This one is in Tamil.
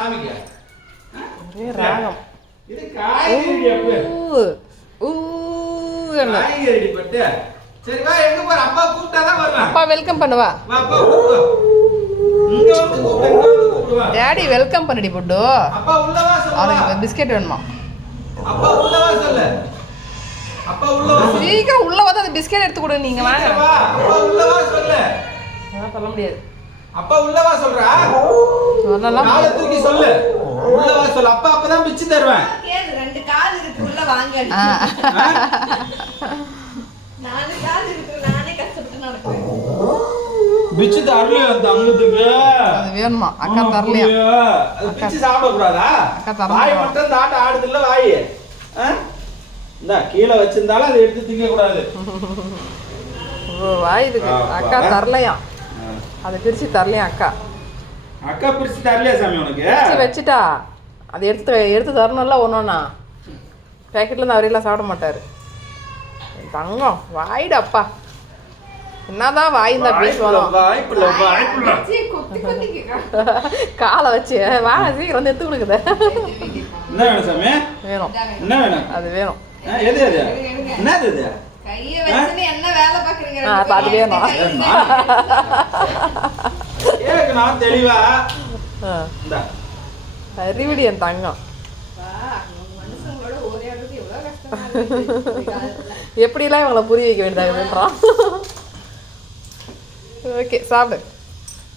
காமிக்க. ஒரே ராகம். இது காய்கறி அப்ப. காய்கறி பட்டு. சரி வா எங்க போற? அப்பா கூப்பிட்டா தான் வருவேன். அப்பா வெல்கம் பண்ணுவா. வா அப்பா கூப்பிடு. இங்க வந்து கூப்பிடுவா. டாடி வெல்கம் பண்ணடி புட்டு. அப்பா உள்ள வா சொல்லுவா. அவனுக்கு பிஸ்கட் வேணுமா? அப்பா உள்ள வா சொல்லு. அப்பா உள்ள வா. சீக்கிரம் உள்ள வந்து அந்த பிஸ்கட் எடுத்து கொடு நீங்க வாங்க. வா அப்பா உள்ள வா சொல்லு. நான் சொல்ல முடியாது. அப்பா உள்ள வா சொல்றா. சொல்லலாம். காலை தூக்கி சொல்லு. உள்ள வா சொல்லு. அப்பா அப்பதான் பிச்சு தருவேன். கேளு ரெண்டு கால் இருக்கு உள்ள வாங்க. நாலு கால் இருக்கு நானே கஷ்டப்பட்டு நடக்கிறேன். பிச்சு தரலையா தங்கத்துக்கு? அது வேணுமா? அக்கா தரலையா? அது பிச்சு சாப்பிட கூடாதா? அக்கா தரல. வாய் மட்டும் இந்த ஆட்ட ஆடுதுல்ல வாய். இந்த கீழே வச்சிருந்தாலும் அதை எடுத்து திங்க கூடாது. ஓ வாய் இதுக்கு அக்கா தரலையா? அதை பிரிச்சு தரலையா அக்கா? அக்கா பிரிச்சு தரலையா சாமி உனக்கு? பிரிச்சு வச்சுட்டா அதை எடுத்து தரணும்ல ஒன்னொன்னா. பேக்கெட்ல இருந்து அவரெல்லாம் சாப்பிட மாட்டாரு. தங்கம் வாயிடு அப்பா. என்னதான் வாய்ந்தா பேசுவானோ. வாய்ப்புல வாய்ப்புல கொத்தி கொத்தி கேக்குறா. காலை வச்சு வா சீக்கிரம் வந்து எடுத்து கொடுக்குது. என்ன வேணும் சாமி? வேணும். என்ன வேணும்? அது வேணும். எது எது? என்னது இது? கைய வச்சுன்னு என்ன வேலை பாக்குறீங்க? அது வேணும். கேக்கு நான் தெளிவா. இந்தா. அறிவிடி என் தங்கம். மனுஷங்களோட ஒரே இடத்துக்கு எவ்வளவு கஷ்டமா இருக்கு. எப்படிலாம் இவங்களை புரிய வைக்க வேண்டியதாகுதுன்றான். ஓகே சாப்பிடு.